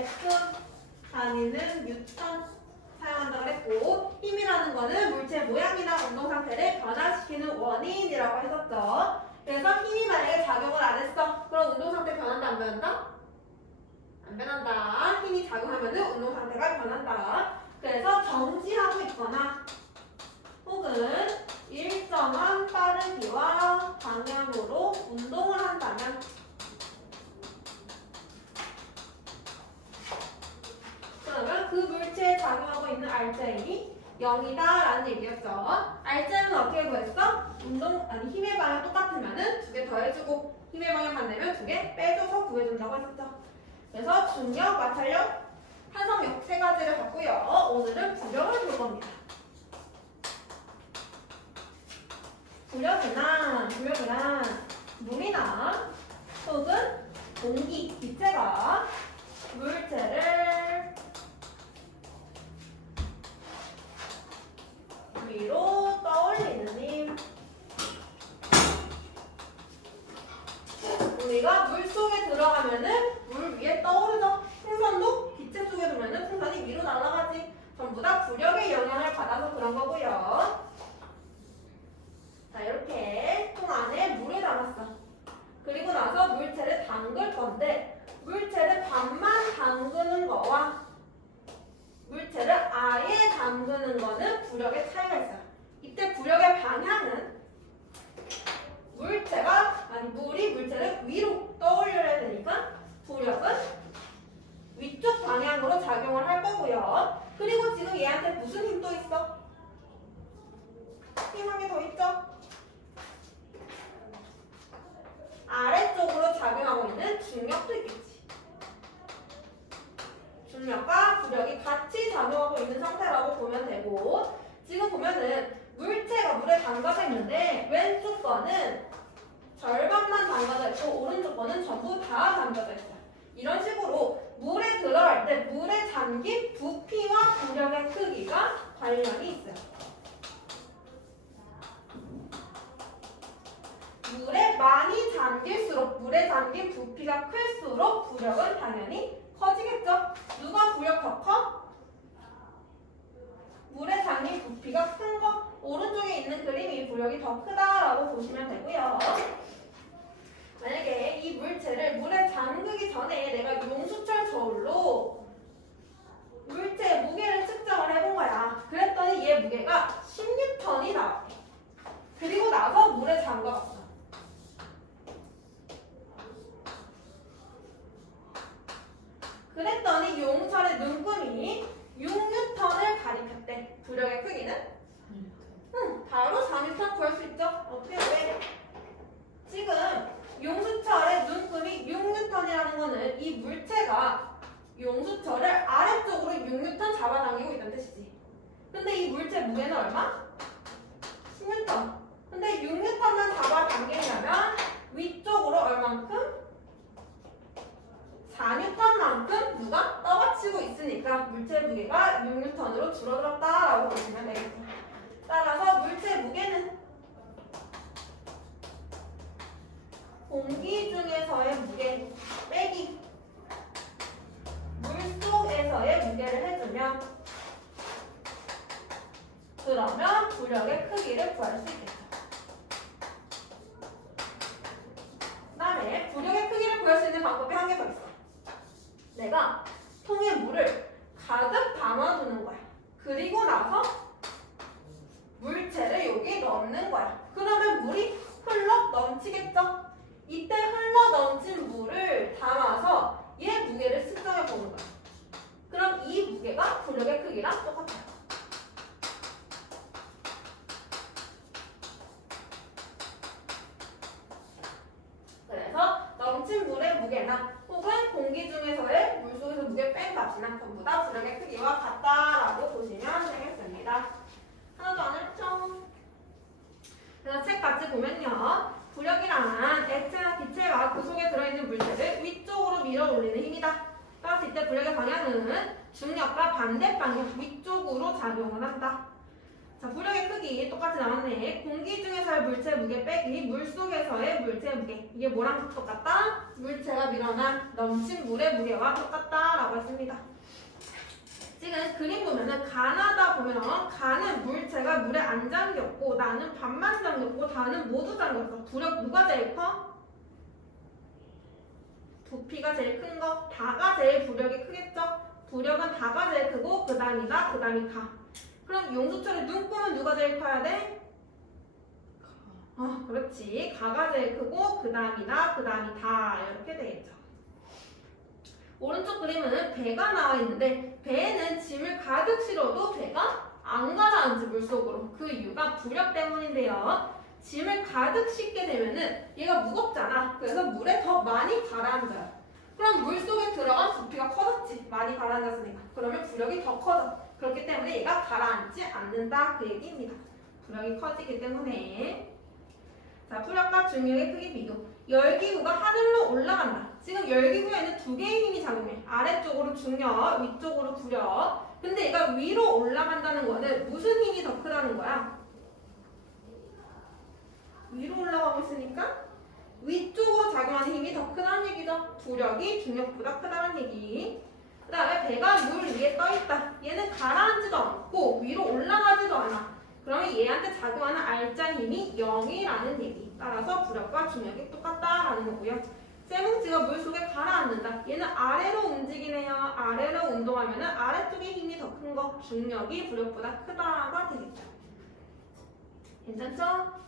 F 단위는 뉴턴 사용한다고 했고, 힘이라는 거는 물체 모양이나 운동 상태를 변화시키는 원인이라고 했었죠. 그래서 힘이 만약에 작용을 안 했어. 그럼 운동 상태 변한다 안 변한다? 안 변한다. 힘이 작용하면은 운동 상태가 변한다. 그래서 정지하고 있거나 혹은 일정한 빠르기와 방향으로 운동을 한다면 그러면 그 물체에 작용하고 있는 RJ이 0이다 라는 얘기였죠. RJ는 어떻게 구했어? 힘의 방향 똑같으면은 2개 더해주고 힘의 방향 반대면 2개 빼줘서 구해준다고 했었죠. 그래서 중력, 마찰력, 탄성력 3가지를 갖고요. 오늘은 부력을 볼 겁니다. 부력이나 물이나 혹은 공기, 기체가 물체를 위로 떠올리는 힘. 우리가 물 속에 들어가면은 물 위에 떠오르죠. 풍선도 기체 속에 두면은 풍선이 위로 날아가지. 전부 다 부력의 영향을 받아서 그런 거고요. 자, 이렇게 통 안에 물을 담았어. 그리고 나서 물체를 담글 건데 물체를 반만 담그는 거와 물체를 아예 담그는 거는 부력의 차이가 있어요. 이때 부력의 방향은 물이 물체를 위로 떠올려야 되니까 부력은 위쪽 방향으로 작용을 할 거고요. 그리고 지금 얘한테 무슨 힘 또 있어? 힘 한 개 더 있죠? 아래쪽으로 작용하고 있는 중력도 있겠지. 중력과 부력이 같이 작용하고 있는 상태라고 보면 되고, 지금 보면은 물체가 물에 담가져 있는데 왼쪽 거는 절반만 담가져 있고 오른쪽 거는 전부 다 담가져 있어요. 이런 식으로 물에 들어갈 때 물에 잠긴 부피와 부력의 크기가 관련이 있어요. 물에 많이 잠길수록 물에 잠긴 부피가 클수록 부력은 당연히 커지겠죠. 누가 부력 더 커? 물에 잠긴 부피가 큰 거. 오른쪽에 있는 그림이 부력이 더 크다라고 보시면 되고요. 만약에 이 물체를 물에 잠그기 전에 내가 용수철 저울로 물체의 무게를 측정을 해본 거야. 그랬더니 얘 무게가 10N이 나왔대. 그리고 나서 물에 잠가봤어. 그랬더니 용철의 눈금이 6N을 가리켰대. 부력의 크기는? 바로 4N 구할 수 있죠? 어떻게 왜? 지금 용수철의 눈금이 6N이라는 거는 이 물체가 용수철을 아래쪽으로 6N 잡아당기고 있다는 뜻이지. 근데 이 물체 무게는 얼마? 10N. 근데 6N만 잡아당기려면 위쪽으로 얼만큼? 4N만큼 누가 떠받치고 있으니까 물체 무게가 6N으로 줄어들었다라고 보시면 되겠죠. 따라서 물체 무게는 공기 중에서의 무게 빼기 물속에서의 무게를 해주면 그러면 부력의 크기를 구할 수 있겠죠. 그 다음에 부력의 크기를 구할 수 있는 방법이 한 개 더 있어. 내가 통에 물을 가득 담아두는 거야. 그리고 나서 물체를 여기 넣는 거야. 그러면 물이 흘러 넘치겠죠? 이때 흘러 넘친 물을 담아서 얘 무게를 측정해 보는 거야. 그럼 이 무게가 부력의 크기랑 똑같아요. 그래서 넘친 물의 무게나 혹은 공기 중에서의 물속에서 무게 뺀 값이나 전부 다 부력의 크기와 같다라고 보시면 되겠습니다. 하나도 안 했죠? 그래서 책 같이 보면요. 부력이란 액체나 기체와 그 속에 들어있는 물체를 위쪽으로 밀어 올리는 힘이다. 따라서 이때 부력의 방향은 중력과 반대 방향 위쪽으로 작용을 한다. 자, 부력의 크기 똑같이 나왔네. 공기 중에서의 물체 무게 빼기 물속에서의 물체 무게. 이게 뭐랑 똑같다? 물체가 밀어난 넘친 물의 무게와 똑같다라고 했습니다. 지금 그림 보면은 간하다 보면 간은 물체가 물에 안 잠겼고 나는 반만 잠겼고 다는 모두 잠겼어. 부력 누가 제일 커? 부피가 제일 큰 거. 다가 제일 부력이 크겠죠? 부력은 다가 제일 크고 그 다음이다, 그 다음이 가. 그럼 용수철의 눈금은 누가 제일 커야 돼? 그렇지. 가가 제일 크고 그 다음이다, 그 다음이 다 이렇게 되겠죠. 오른쪽 그림은 배가 나와 있는데 배에는 짐을 가득 실어도 배가 안 가라앉지 물속으로. 그 이유가 부력 때문인데요. 짐을 가득 싣게 되면은 얘가 무겁잖아. 그래서 물에 더 많이 가라앉아요. 그럼 물속에 들어간 부피가 커졌지. 많이 가라앉았으니까. 그러면 부력이 더 커져. 그렇기 때문에 얘가 가라앉지 않는다 그 얘기입니다. 부력이 커지기 때문에. 자, 부력과 중력의 크기 비교. 열기구가 하늘로 올라간다. 지금 열기구에는 두 개의 힘이 작용해. 아래쪽으로 중력, 위쪽으로 부력. 근데 얘가 위로 올라간다는 거는 무슨 힘이 더 크다는 거야? 위로 올라가고 있으니까 위쪽으로 작용하는 힘이 더 크다는 얘기죠. 부력이 중력보다 크다는 얘기. 그 다음에 배가 물 위에 떠있다. 얘는 가라앉지도 않고 위로 올라가지도 않아. 그러면 얘한테 작용하는 알짜 힘이 0이라는 얘기. 따라서 부력과 중력이 똑같다라는 거고요. 쇠뭉치가 물속에 가라앉는다. 얘는 아래로 움직이네요. 아래로 운동하면 아래쪽에 힘이 더 큰 거. 중력이 부력보다 크다가 되겠죠. 괜찮죠?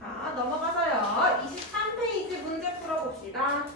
자, 넘어가서요. 23페이지 문제 풀어봅시다.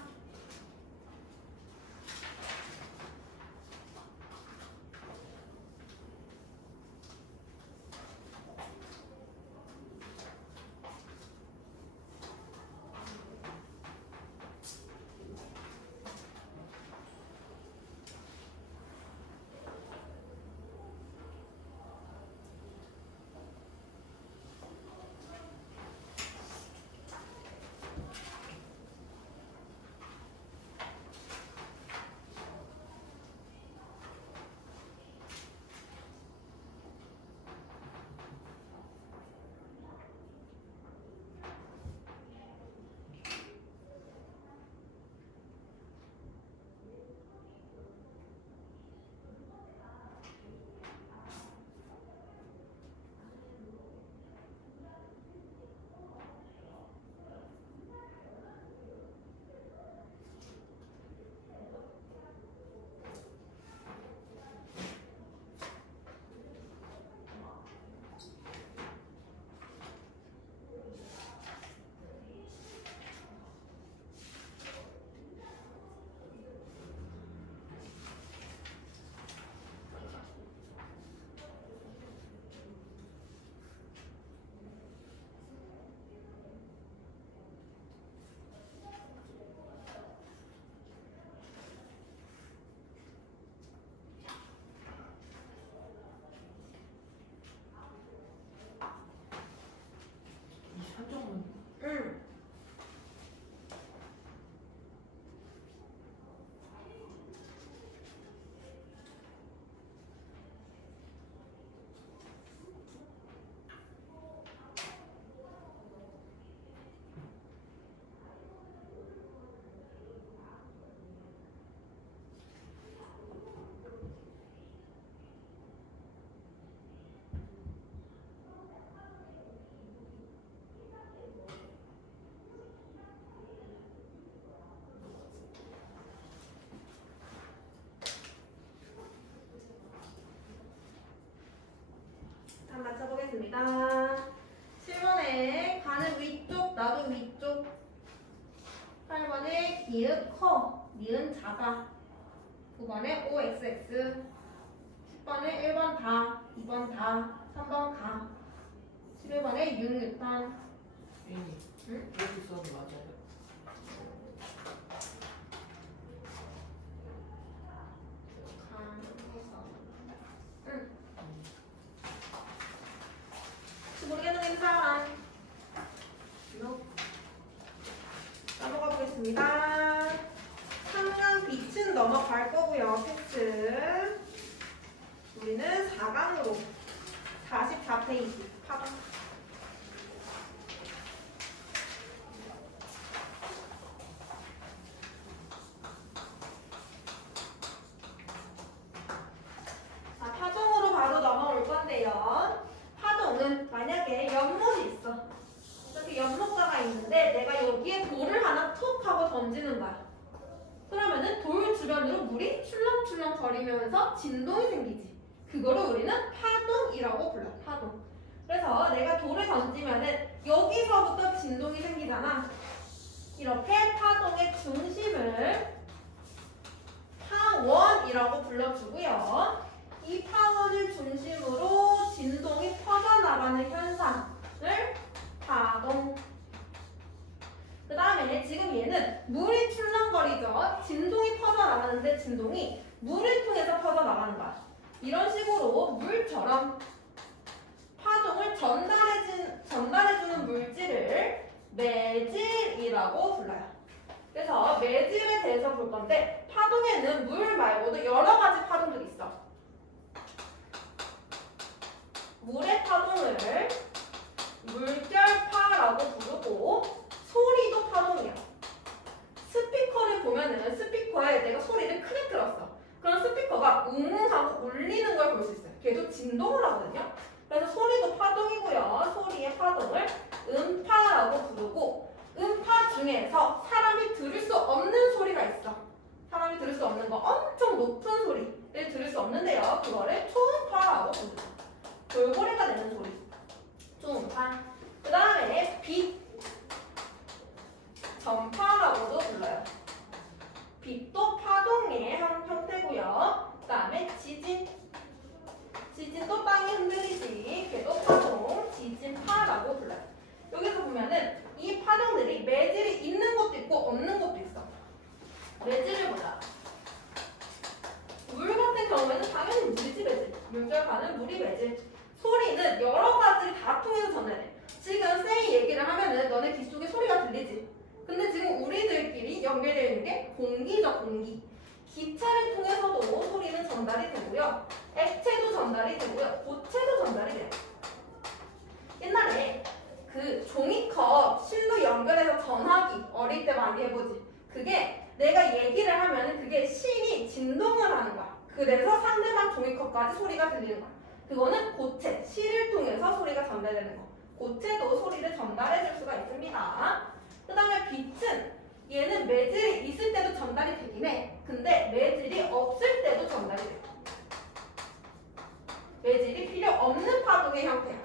맞춰보겠습니다. 7번에 가는 위쪽, 나도 위쪽. 8번에 기읍 커, 니은 작아. 9번에 OXX. 10번에 1번 다, 2번 다, 3번 가. 11번에 6, 6번. 응? 여기 써도 맞아요. 모르겠는 사람 넘어가 보겠습니다. 3강 빛은 넘어갈 거고요. 패스. 우리는 4강으로 물이 출렁출렁 거리면서 진동이 생기지. 그거를 우리는 파동이라고 불러. 파동. 그래서 내가 돌을 던지면은 여기서부터 진동이 생기잖아. 이렇게 파동의 중심을 파원이라고 불러주고요. 이 파원을 중심으로 진동이 퍼져나가는 현상을 파동. 그 다음에 지금 얘는 물이 출렁거리죠. 진동이 퍼져나가는데 진동이 물을 통해서 퍼져나가는 거야. 이런 식으로 물처럼 파동을 전달해주는 물질을 매질이라고 불러요. 그래서 매질에 대해서 볼 건데 파동에는 물 말고도 여러 가지 파동들이 있어. 물의 파동을 물결파라고 부르고 소리도 파동이야. 스피커를 보면은 스피커에 내가 소리를 크게 틀었어. 그럼 스피커가 웅웅하고 울리는 걸 볼 수 있어요. 걔도 진동을 하거든요. 그래서 소리도 파동이고요. 소리의 파동을 음파라고 부르고 음파 중에서 사람이 들을 수 없는 소리가 있어. 사람이 들을 수 없는 거 엄청 높은 소리를 들을 수 없는데요. 그거를 초음파라고 부르죠. 돌고래가 내는 소리. 초음파. 그 다음에 빛. 전파라고도 불러요. 빛도 파동의 한 형태고요. 그 다음에 지진. 지진도 땅이 흔들리지. 걔도 파동, 지진파라고 불러요. 여기서 보면은 이 파동들이 매질이 있는 것도 있고 없는 것도 있어. 매질을 보자. 물 같은 경우에는 당연히 물이지 매질. 물결파는 물이 매질. 소리는 여러 가지를 다 통해서 전달해. 지금 쌤이 얘기를 하면은 너네 귀 속에 소리가 들리지. 근데 지금 우리들끼리 연결되어 있는 게 공기죠, 공기. 기체를 통해서도 소리는 전달이 되고요. 액체도 전달이 되고요. 고체도 전달이 돼요. 옛날에 그 종이컵 실로 연결해서 전화기 어릴 때 많이 해보지. 그게 내가 얘기를 하면은 그게 실이 진동을 하는 거야. 그래서 상대방 종이컵까지 소리가 들리는 거야. 그거는 고체, 실을 통해서 소리가 전달되는 거. 고체도 소리를 전달해 줄 수가 있습니다. 그 다음에 빛은 얘는 매질이 있을 때도 전달이 되긴 해. 근데 매질이 없을 때도 전달이 돼. 매질이 필요 없는 파동의 형태야.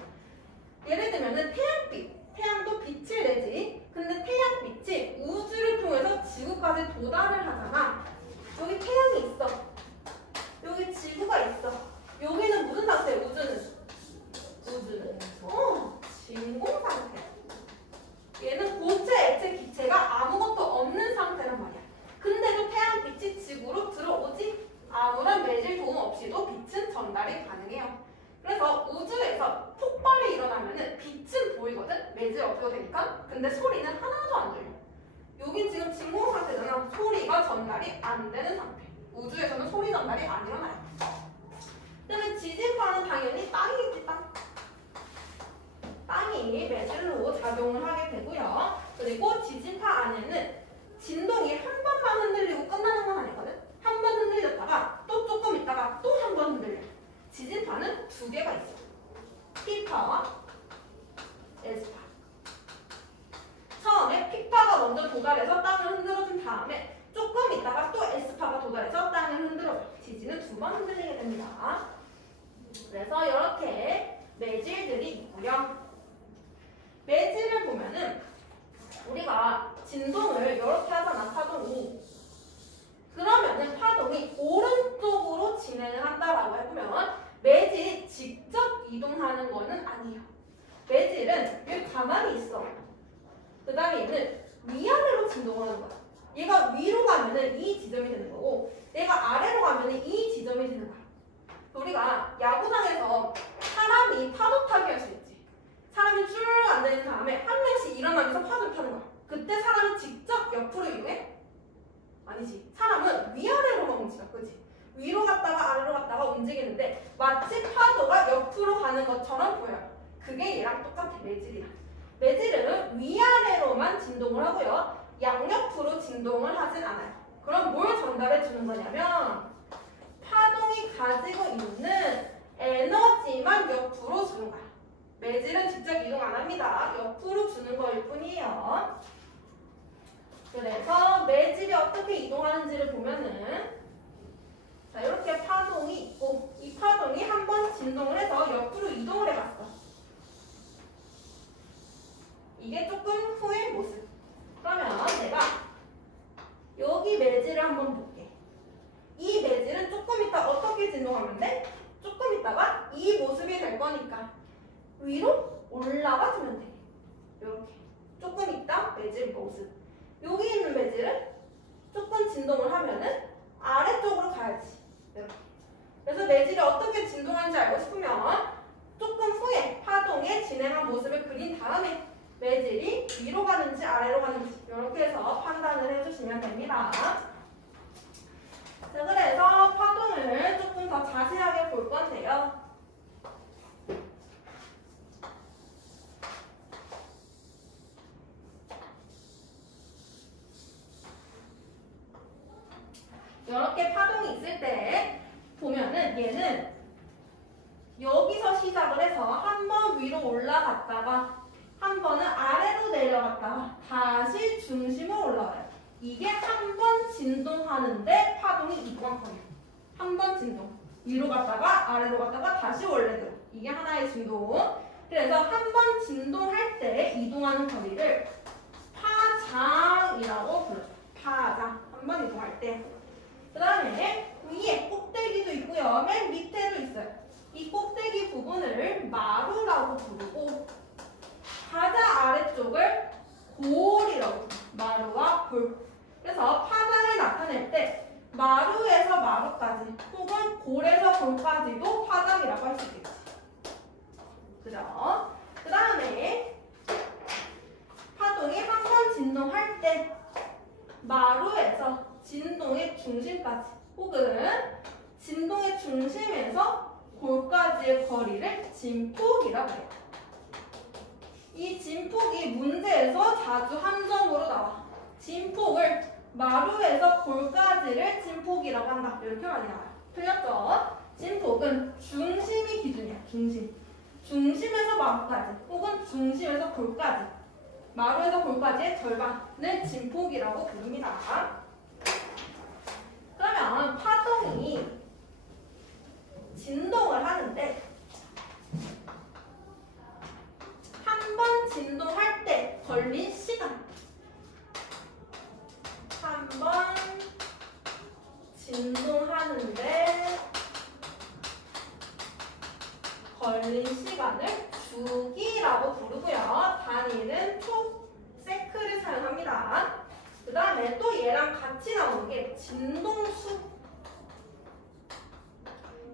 예를 들면은 태양빛. 태양도 빛을 내지. 근데 태양빛이 우주를 통해서 지구까지 도달을 하잖아. 여기 태양이 있어. 여기 지구가 있어. 여기는 무슨 상태야? 우주는 진공 상태. 얘는 고체, 액체, 기체가 아무것도 없는 상태란 말이야. 근데도 태양빛이 지구로 들어오지? 아무런 매질 도움 없이도 빛은 전달이 가능해요. 그래서 우주에서 폭발이 일어나면은 빛은 보이거든? 매질 없어도 되니까. 근데 소리는 하나도 안 들려. 여긴 지금 진공 상태잖아. 소리가 전달이 안 되는 상태. 우주에서는 소리 전달이 안 일어나요. 그다음에 지진파는 당연히 땅이겠지, 땅. 땅이 매질로 작용을 하게 되고요. 그리고 지진파 안에는 진동이 한 번만 흔들리고 끝나는 건 아니거든. 한 번 흔들렸다가 또 조금 있다가 또 한 번 흔들려. 지진파는 두 개가 있어. P파와 S파. 처음에 P파가 먼저 도달해서 땅을 흔들어준 다음에 조금 있다가 또 S파가 도달해서 땅을 흔들어줘. 지진은 두 번 흔들리게 됩니다. 그래서 이렇게 매질들이 있고요. 매질을 보면은 우리가 진동을 이렇게 하잖아, 파동이. 그러면은 파동이 오른쪽으로 진행을 한다라고 해보면 매질이 직접 이동하는 거는 아니에요. 매질은 여기 가만히 있어. 그 다음에 얘는 위아래로 진동을 하는 거야. 얘가 위로 가면은 이 지점이 되는 거고 얘가 아래로 가면은 이 지점이 되는 거야. 우리가 야구장에서 사람이 파도 타기 할 수 있지. 사람이 쭉 앉아있는 다음에 한 명씩 일어나면서 파도를 타는 거야. 그때 사람이 직접 옆으로 이동해? 아니지. 사람은 위아래로만 움직여. 그치? 위로 갔다가 아래로 갔다가 움직이는데 마치 파도가 옆으로 가는 것처럼 보여요. 그게 얘랑 똑같아. 매질이야. 매질은 위아래로만 진동을 하고요. 양옆으로 진동을 하진 않아요. 그럼 뭘 전달해 주는 거냐면 파동이 가지고 있는 에너지만 옆으로 주는 거야. 매질은 직접 이동 안 합니다. 옆으로 주는 거일 뿐이에요. 그래서 매질이 어떻게 이동하는지를 보면은 조금 있다 어떻게 진동하면 돼? 조금 있다가 이 모습이 될 거니까 위로 올라가 주면 돼. 이렇게 조금 있다 매질 모습. 여기 있는 매질을 조금 진동을 하면은 아래쪽으로 가야지. 이렇게. 그래서 매질이 어떻게 진동하는지 알고 싶으면 조금 후에 파동의 진행한 모습을 그린 다음에 매질이 위로 가는지 아래로 가는지 이렇게 해서 판단을 해주시면 됩니다. 자, 그래서 파동을 조금 더 자세하게 볼 건데요. 이렇게 파동이 있을 때 보면은 얘는 여기서 시작을 해서 한 번 위로 올라갔다가 한 번은 아래로 내려갔다가 다시 중심으로 올라와요. 이게 한 번 진동하는데 파동이 이동한 거예요. 한 번 진동. 위로 갔다가 아래로 갔다가 다시 원래대로. 이게 하나의 진동. 그래서 한 번 진동할 때 이동하는 거리를 파장이라고 불러요. 파장. 한 번 이동할 때. 그 다음에 위에 꼭대기도 있고요. 맨 밑에도 있어요. 이 꼭대기 부분을 마루라고 부르고 가장 아래쪽을 골이라고 불러요. 마루와 골. 그래서 파장을 나타낼 때 마루에서 마루까지 혹은 골에서 골까지도 파장이라고 할 수 있겠지. 그죠? 그 다음에 파동이 한 번 진동할 때 마루에서 진동의 중심까지 혹은 진동의 중심에서 골까지의 거리를 진폭이라고 해요. 이 진폭이 문제에서 자주 함정으로 나와. 진폭을 마루에서 골까지를 진폭이라고 한다. 이렇게 많이 나와요. 틀렸죠? 진폭은 중심이 기준이야. 중심. 중심에서 마루까지 혹은 중심에서 골까지. 마루에서 골까지의 절반을 진폭이라고 부릅니다. 그러면 파동이 진동을 하는데 한 번 진동할 때 걸린 시간, 한 번 진동하는데 걸린 시간을 주기라고 부르고요. 단위는 초세크를 사용합니다. 그 다음에 또 얘랑 같이 나오는 게 진동수.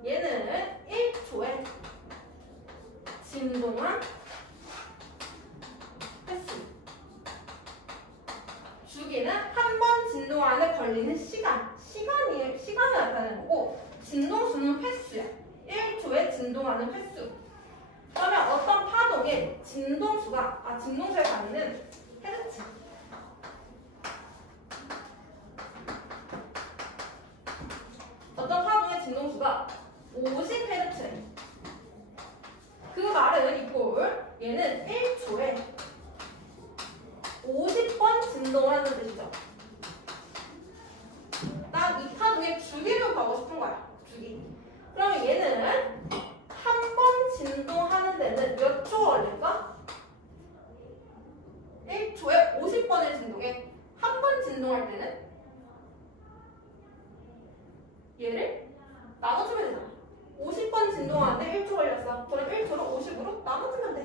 얘는 1초에 진동한 횟수. 주기는 한 번 진동하는데 걸리는 시간을 나타내는 거고, 진동수는 횟수야. 1초에 진동하는 횟수. 그러면 어떤 파동의 진동수의 단위는 헤르츠. 어떤 파동의 진동수가 50Hz. 그 말은 이꼴 얘는 1초에 50번 진동을 하는 뜻이죠. 난 이 파동의 주기를 구하고 싶은 거야. 주기. 그러면 얘는 한 번 진동하는 데는 몇 초 걸릴까? 1초에 50번을 진동해. 한 번 진동할 때는 얘를 나눠주면 되잖아. 50번 진동하는데 1초 걸렸어. 그럼 1초를 50으로 나눠주면 돼.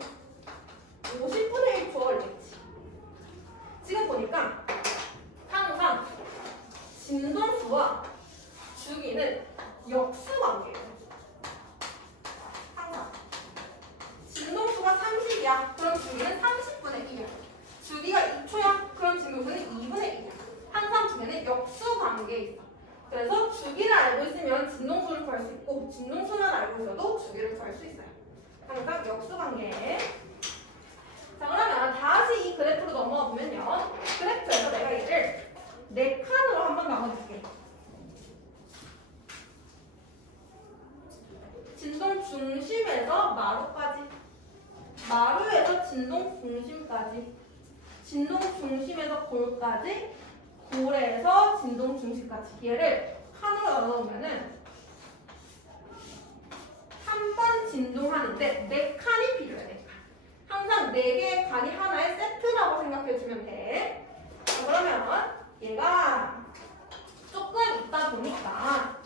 50분의 1초 걸리겠지. 지금 보니까 항상 진동수와 주기는 역수관계예요. 항상 진동수가 30이야. 그럼 주기는 30분의 1이야. 주기가 2초야. 그럼 진동수는 2분의 1이야. 항상 주기는 역수관계에 있어. 그래서 주기를 알고 있으면 진동수를 구할 수 있고, 진동수만 알고 있어도 주기를 구할 수 있어요. 항상 역수관계. 자, 그러면 다시 이 그래프로 넘어가 보면요. 그래프에서 내가 얘를 4칸으로 한번 나눠줄게. 진동 중심에서 마루까지, 마루에서 진동 중심까지, 진동 중심에서 골까지, 골에서 진동 중심까지. 얘를 칸으로 나눠보면은 한 번 진동하는데 4칸이 필요해. 4칸. 항상 4개의 칸이 하나의 세트라고 생각해주면 돼. 자, 그러면 얘가 조금 있다 보니까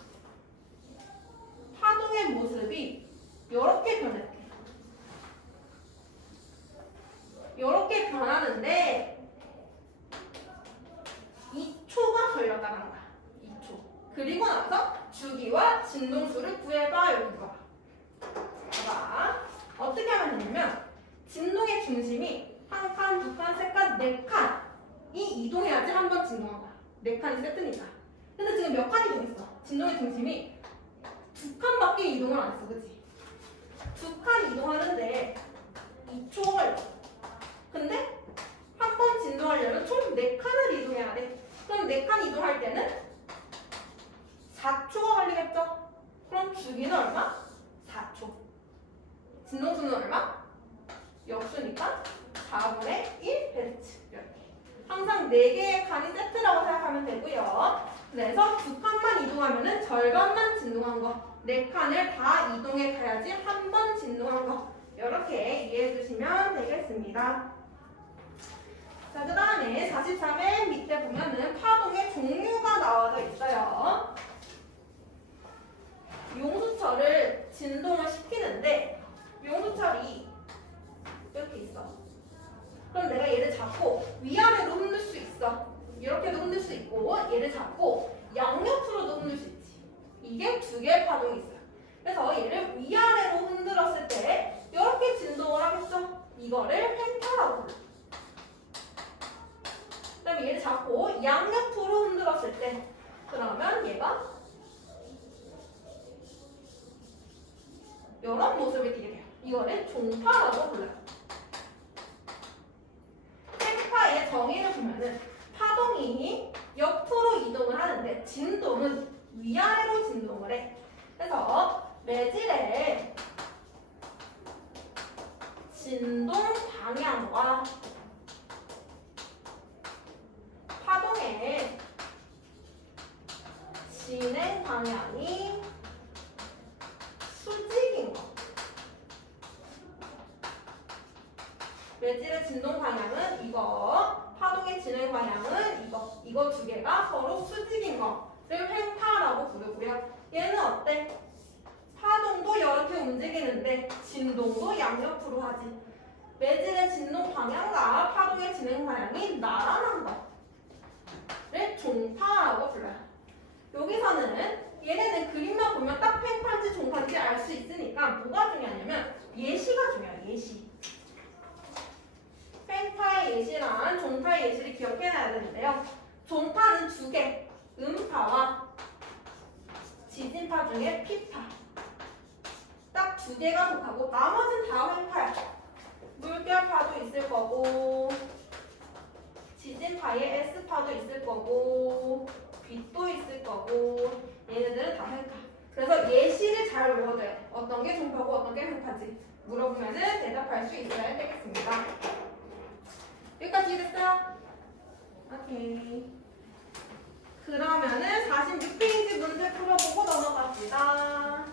그리고 나서 주기와 진동수를 구해봐. 여기가. 봐. 어떻게 하면 되냐면 진동의 중심이 한 칸, 두 칸, 세 칸, 네 칸이 이동해야지 한 번 진동한 거야. 네 칸이 세트니까. 근데 지금 몇 칸 이동했어? 진동의 중심이 두 칸밖에 이동을 안 했어. 그치? 두 칸 이동하는데 2초 걸려. 근데 한 번 진동하려면 총 4칸을 이동해야 돼. 그럼 4칸 이동할 때는 4초가 걸리겠죠? 그럼 주기는 얼마? 4초. 진동수는 얼마? 역수니까 4분의 1Hz. 이렇게. 항상 4개의 칸이 세트라고 생각하면 되고요. 그래서 2칸만 이동하면 절반만 진동한 거. 4칸을 다 이동해 가야지 한 번 진동한 거. 이렇게 이해해 주시면 되겠습니다. 자, 그 다음에 43의 밑에 보면은 파동의 종류가 나와져 있어요. 용수철을 진동을 시키는데 용수철이 이렇게 있어. 그럼 내가 얘를 잡고 위아래로 흔들 수 있어. 이렇게도 흔들 수 있고 얘를 잡고 양옆으로도 흔들 수 있지. 이게 두 개의 파동이 있어요. 그래서 얘를 위아래로 흔들었을 때 이렇게 진동을 하겠죠. 이거를 펜타라고 불러. 그 다음에 얘를 잡고 양옆으로 흔들었을 때 그러면 얘가 이런 모습을 띠게 돼요. 이거를 종파라고 불러요. 펜파의 정의를 보면은 파동이 옆으로 이동을 하는데 진동은 위아래로 진동을 해. 그래서 매질의 진동 방향과 파동의 진행 방향이 수직인 거. 매질의 진동 방향은 이거, 파동의 진행 방향은 이거. 이거 두 개가 서로 수직인 거를 횡파라고 부르고요. 얘는 어때? 파동도 이렇게 움직이는데 진동도 양옆으로 하지. 매질의 진동 방향과 파동의 진행 방향이 나란한 거를 종파라고 불러요. 여기서는 얘네는 그림만 보면 딱 횡파인지 종파인지 알 수 있으니까 뭐가 중요하냐면 예시가 중요해요. 예시. 횡파의 예시랑 종파의 예시를 기억해놔야 되는데요. 종파는 두 개, 음파와 지진파 중에 P파. 딱 두 개가 속하고 나머지는 다 횡파야. 물결파도 있을 거고 지진파에 S파도 있을 거고 빛도 있을 거고 얘네들은 다 횡파. 그래서 예시를 잘 외워둬야 돼. 어떤 게 종파고 어떤 게 횡파인지 물어보면은 대답할 수 있어야 되겠습니다. 여기까지 이해됐어요? 오케이. 그러면은 46페이지 문제 풀어보고 넘어갑시다.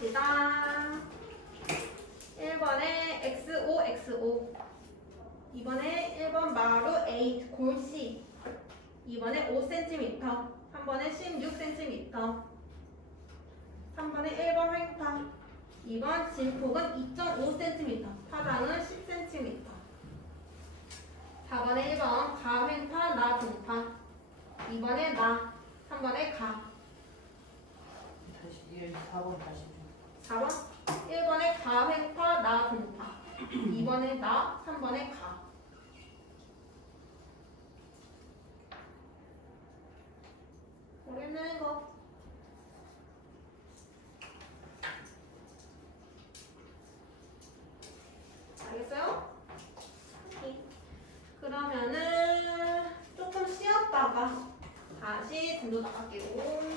해봅시다. 1번에 XO, XO. 2번에 1번 마루 A, 골 C. 2번에 5cm. 3번에 16cm. 3번에 1번 횡파. 2번 진폭은 2.5cm. 파장은 10cm. 4번에 1번 가 횡파, 나 동파. 2번에 나. 3번에 가. 다시 4번 다시 좀. 4번 1번에 가 횡파, 나 동파. 2번에 나. 3번에 가. 모르겠는 거. 알겠어요? 오케이. 그러면은 조금 쉬었다가 다시 진도 나갈게요.